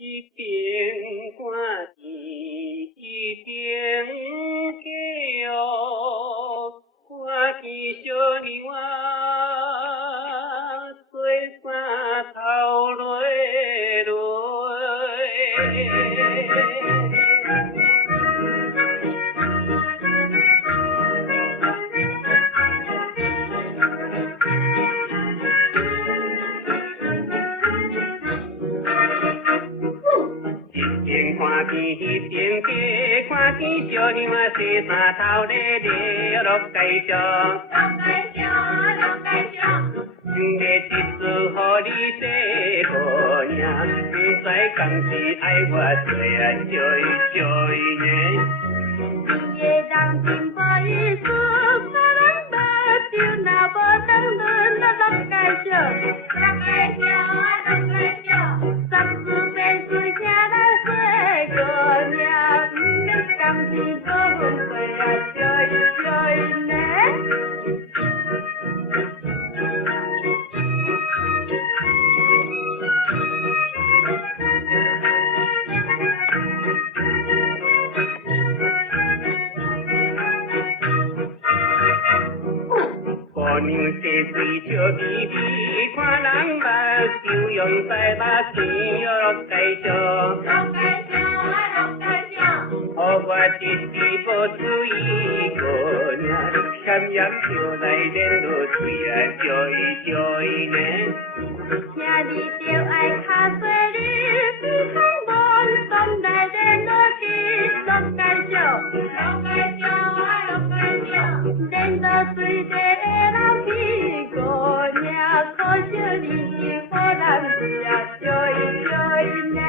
一边看天，一边叫，看见小女娃洗衫头落落。看天迄边家，看见小娘仔洗衫头咧咧落街上，想要一次互你洗姑娘，不知讲是爱我做啊joy joy 呢。伊的人真无意思，看人无就若无当轮啊落街上，落街上，三思变水听咱洗姑娘，不免甘甜做分过啊joy joy 呢。姑娘洗水笑眯眯，看人目就用在目前落街上，予我一时无注意，姑娘咸盐就来连落水啊joy joy 呢。听你就爱卡细你，不通无心来连落去落街上，连到水底的老屁姑娘，可惜你好男子啊joy joy 呢。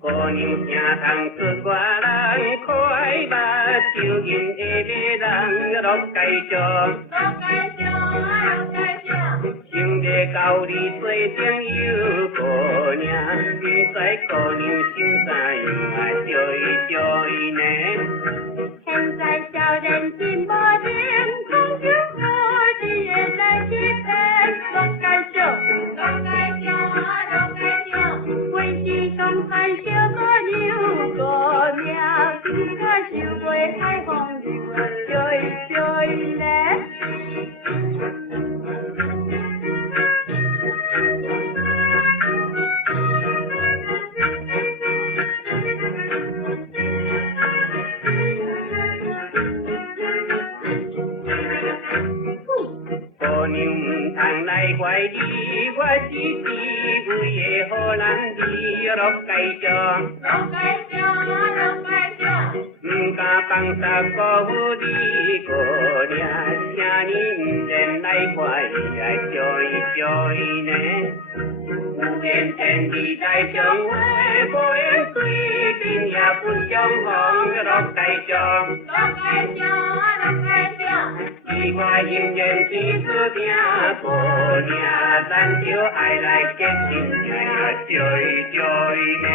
姑娘听通出外人快目，就因下个人落街上，想要交你做朋友，姑娘，不知姑娘心怎样啊joy joy 呢？现在少年真无情，空就好你的来欺骗落街上，为是相看小姑娘，姑娘，不敢想袂爱风流啊joy joy 呢。姑娘唔通来怪你，我只是为个好男儿落街上，唔敢放下辜负你，姑娘，请你唔免来怪啊joy joy 呢。有缘天地在相会，无缘水面也不相逢，落街上。你我姻缘是注定，姑娘，咱就爱来结亲呀，joy joy 呢。